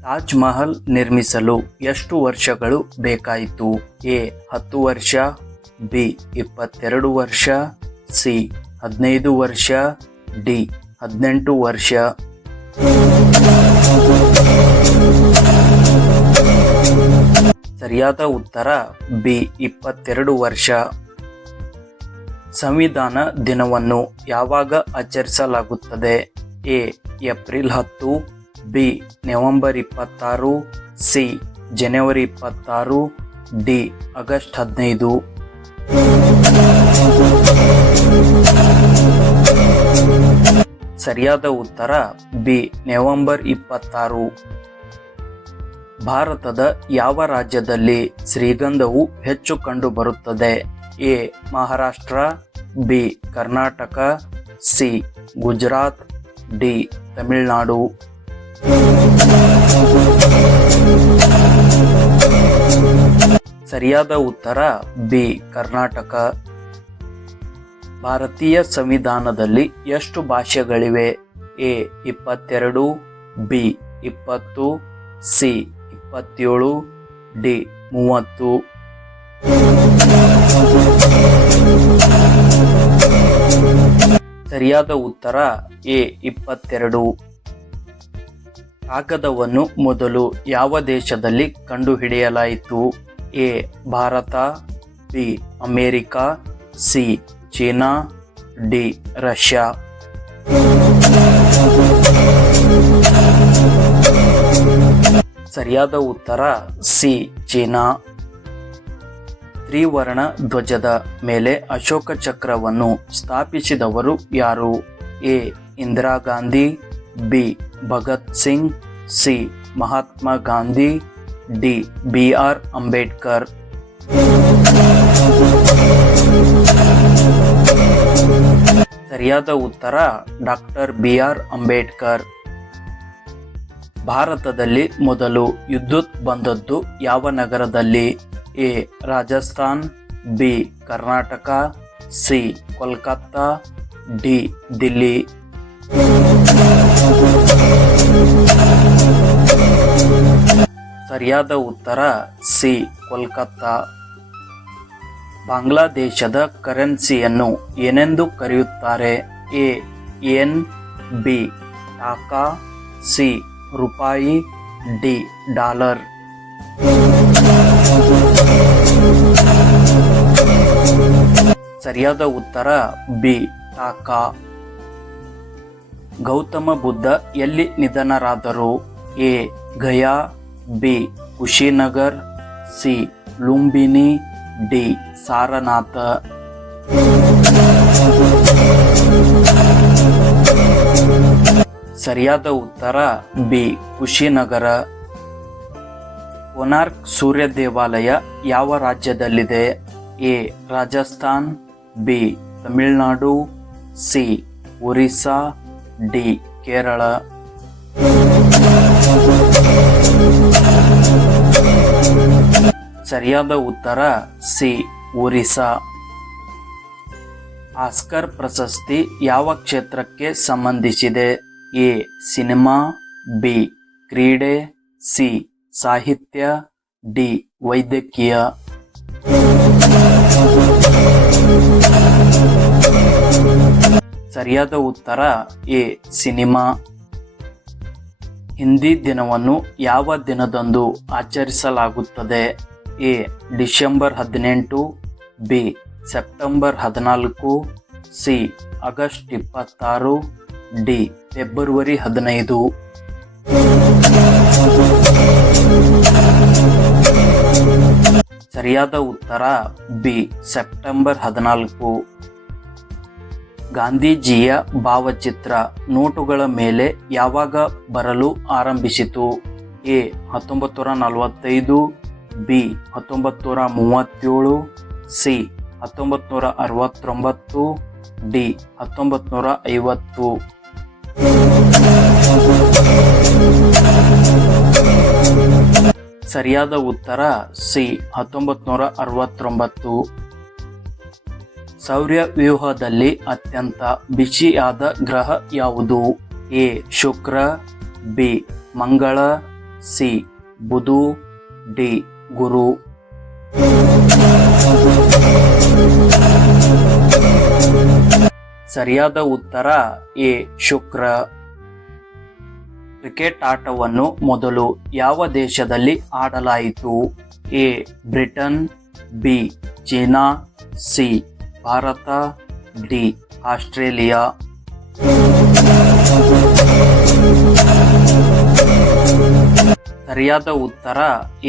ತಾಜ್ ಮಹಲ್ ನಿರ್ಮಿಸಲು ಎಷ್ಟು ವರ್ಷಗಳು ಬೇಕಾಯಿತು? ಎ 10 ವರ್ಷ, ಬಿ 22 ವರ್ಷ, ಸಿ 15 ವರ್ಷ, ಡಿ 18 ವರ್ಷ. ಸರಿಯಾದ ಉತ್ತರ ಬಿ 22 ವರ್ಷ. ಸಂವಿಧಾನ ದಿನವನ್ನು ಯಾವಾಗ ಆಚರಿಸಲಾಗುತ್ತದೆ? A April 10, B November 26, C January 26, D August 15. ಸರಿಯಾದ ಉತ್ತರ ಬಿ ನವೆಂಬರ್ 26. ಭಾರತದ ಯಾವ ರಾಜ್ಯದಲ್ಲಿ ಶ್ರೀಗಂಧವು ಹೆಚ್ಚು ಕಂಡುಬರುತ್ತದೆ? A Maharashtra, B Karnataka, C Gujarat, D Tamil Nadu. ಸರಿಯಾದ ಉತ್ತರ ಬಿ ಕರ್ನಾಟಕ. ಭಾರತೀಯ ಸಂವಿಧಾನದಲ್ಲಿ ಎಷ್ಟು ಭಾಷೆಗಳಿವೆ? A 22, B 20, C 27, D 30. ಸರಿಯಾದ ಉತ್ತರ ಎ 22. ಕಾಗದವನ್ನು ಮೊದಲು ಯಾವ ದೇಶದಲ್ಲಿ ಕಂಡುಹಿಡಿಯಲಾಯಿತು? A Bharat, B America, C China, D Russia. ಸರಿಯಾದ ಉತ್ತರ ಸಿ ಚೀನಾ. ತ್ರಿವರ್ಣ ಧ್ವಜದ ಮೇಲೆ ಅಶೋಕ ಚಕ್ರವನ್ನು ಸ್ಥಾಪಿಸಿದವರು ಯಾರು? A Indira Gandhi, B Bhagat Singh, C Mahatma Gandhi, D BR Ambedkar. ಸರಿಯಾದ ಉತ್ತರ ಡಾಕ್ಟರ್ BR ಅಂಬೇಡ್ಕರ್. ಭಾರತದಲ್ಲಿ ಮೊದಲು ವಿದ್ಯುತ್ ಬಂದದ್ದು ಯಾವ ನಗರದಲ್ಲಿ? A Rajasthan, B Karnataka, C Kolkata, D Delhi. ಸರಿಯಾದ ಉತ್ತರ ಸಿ ಕೋಲ್ಕತ್ತಾ. ಬಾಂಗ್ಲಾದೇಶದ ಕರೆನ್ಸಿಯನ್ನು ಏನೆಂದು ಕರೆಯುತ್ತಾರೆ? A yen, B taka, C ರೂಪಾಯಿ, ಡಿ ಡಾಲರ್. ಸರಿಯಾದ ಉತ್ತರ ಬಿ ಟಾಕಾ. ಗೌತಮ ಬುದ್ಧ ಎಲ್ಲಿ ನಿಧನರಾದರು? A Gaya, B Kushinagar, C Lumbini, D Sarnath. ಸರಿಯಾದ ಉತ್ತರ ಬಿ ಕುಶಿನಗರ. ಕೋನಾರ್ಕ್ ಸೂರ್ಯ ದೇವಾಲಯ ಯಾವ ರಾಜ್ಯದಲ್ಲಿದೆ? A Rajasthan, B Tamil Nadu, C Orissa, D Kerala. ಸರಿಯಾದ ಉತ್ತರ ಸಿ ಒರಿಸ್ಸಾ. ಆಸ್ಕರ್ ಪ್ರಶಸ್ತಿ ಯಾವ ಕ್ಷೇತ್ರಕ್ಕೆ ಸಂಬಂಧಿಸಿದೆ? ಎ ಸಿನಿಮಾ, ಬಿ ಕ್ರೀಡೆ, ಸಿ ಸಾಹಿತ್ಯ, ಡಿ ವೈದ್ಯಕೀಯ. ಸರಿಯಾದ ಉತ್ತರ ಎ ಸಿನಿಮಾ. ಹಿಂದಿ ದಿನವನ್ನು ಯಾವ ದಿನದಂದು ಆಚರಿಸಲಾಗುತ್ತದೆ? A December 18, B September 14, C August 26, D February 15. ಸರಿಯಾದ ಉತ್ತರ ಬಿ ಸೆಪ್ಟೆಂಬರ್ 14. ಗಾಂಧೀಜಿಯ ಭಾವಚಿತ್ರ ನೋಟುಗಳ ಮೇಲೆ ಯಾವಾಗ ಬರಲು ಆರಂಭಿಸಿತು? A 1945, B 1937, C 1969, D 1950. ಸರಿಯಾದ ಉತ್ತರ ಸಿ 1969. ಸೌರವ್ಯೂಹದಲ್ಲಿ ಅತ್ಯಂತ ಬಿಸಿಯಾದ ಗ್ರಹ ಯಾವುದು? ಎ ಶುಕ್ರ, ಬಿ ಮಂಗಳ, ಸಿ ಬುಧು, ಡಿ ಗುರು. ಸರಿಯಾದ ಉತ್ತರ ಎ ಶುಕ್ರ. ಕ್ರಿಕೆಟ್ ಆಟವನ್ನು ಮೊದಲು ಯಾವ ದೇಶದಲ್ಲಿ ಆಡಲಾಯಿತು? A Britain, B China, C Bharat, D Australia. ಸರಿಯಾದ ಉತ್ತರ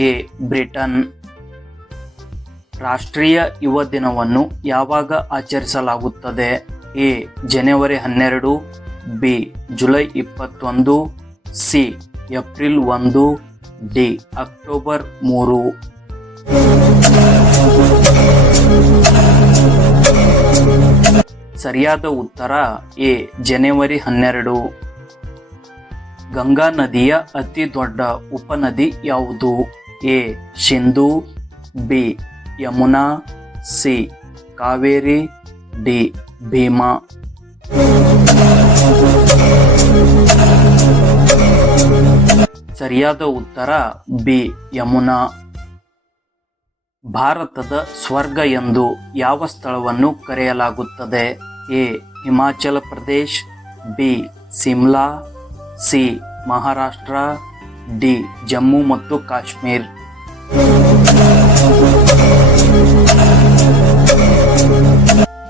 ಎ ಬ್ರಿಟನ್. ರಾಷ್ಟ್ರೀಯ ಯುವ ದಿನವನ್ನು ಯಾವಾಗ ಆಚರಿಸಲಾಗುತ್ತದೆ? ಎ ಜನವರಿ 12, ಬಿ ಜುಲೈ 21, ಸಿ ಏಪ್ರಿಲ್ 1, ಡಿ ಅಕ್ಟೋಬರ್ 3. ಸರಿಯಾದ ಉತ್ತರ ಎ ಜನವರಿ 12. ಗಂಗಾ ನದಿಯ ಅತಿ ದೊಡ್ಡ ಉಪನದಿ ಯಾವುದು? A Sindhu, B Yamuna, C Kaveri, D Bhima. ಸರಿಯಾದ ಉತ್ತರ ಬಿ ಯಮುನಾ. ಭಾರತದ ಸ್ವರ್ಗ ಎಂದು ಯಾವ ಸ್ಥಳವನ್ನು ಕರೆಯಲಾಗುತ್ತದೆ? A Himachal Pradesh, B Simla, C Maharashtra, D Jammu ಮತ್ತು ಕಾಶ್ಮೀರ್.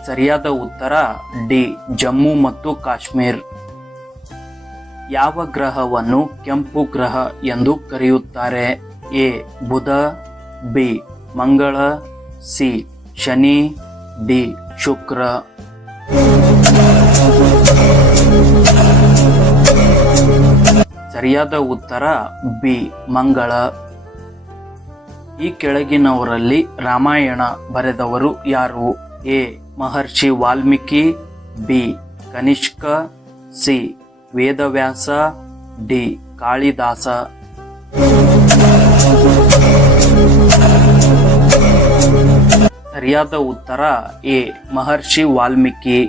ಸರಿಯಾದ ಉತ್ತರ ಡಿ ಜಮ್ಮು ಮತ್ತು ಕಾಶ್ಮೀರ್. ಯಾವ ಗ್ರಹವನ್ನು ಕೆಂಪು ಗ್ರಹ ಎಂದು ಕರೆಯುತ್ತಾರೆ? ಎ ಬುಧ, ಬಿ ಮಂಗಳ, ಸಿ ಶನಿ, ಡಿ ಶುಕ್ರ. ಸರಿಯಾದ ಉತ್ತರ ಬಿ ಮಂಗಳ. ಈ ಕೆಳಗಿನವರಲ್ಲಿ ರಾಮಾಯಣ ಬರೆದವರು ಯಾರು? A Maharshi Valmiki, B Kanishka, C Vedavyasa, D Kalidasa. ಸರಿಯಾದ ಉತ್ತರ ಎ ಮಹರ್ಷಿ ವಾಲ್ಮೀಕಿ.